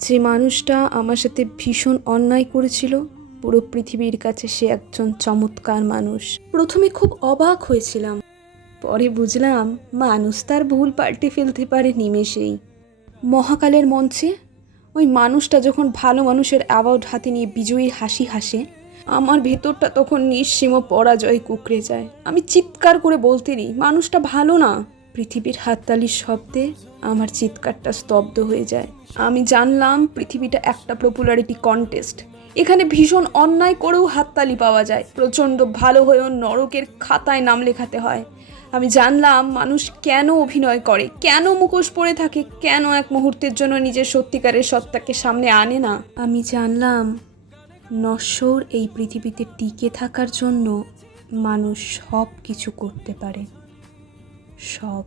যে মানুষটা আমার সাথে ভীষণ অন্যায় করেছিল, পুরো পৃথিবীর কাছে সে একজন চমৎকার মানুষ। প্রথমে খুব অবাক হয়েছিলাম, পরে বুঝলাম মানুষ তার ভুল পাল্টে ফেলতে পারে নিমেষেই। মহাকালের মঞ্চে ওই মানুষটা যখন ভালো মানুষের অ্যাওয়ার্ড হাতে নিয়ে বিজয়ীর হাসি হাসে, আমার ভেতরটা তখন নিঃসীম পরাজয় কুঁকড়ে যায়। আমি চিৎকার করে বলতে দিই, মানুষটা ভালো না। পৃথিবীর হাততালির শব্দে আমার চিৎকারটা স্তব্ধ হয়ে যায়। আমি জানলাম পৃথিবীটা একটা পপুলারিটি কন্টেস্ট। এখানে ভীষণ অন্যায় করেও হাততালি পাওয়া যায়, প্রচণ্ড ভালো হয়েও নরকের খাতায় নাম লেখাতে হয়। আমি জানলাম মানুষ কেন অভিনয় করে, কেন মুখোশ পরে থাকে, কেন এক মুহূর্তের জন্য নিজের সত্যিকারের সত্তাকে সামনে আনে না। আমি জানলাম নশ্বর এই পৃথিবীতে টিকে থাকার জন্য মানুষ সব কিছু করতে পারে, সব।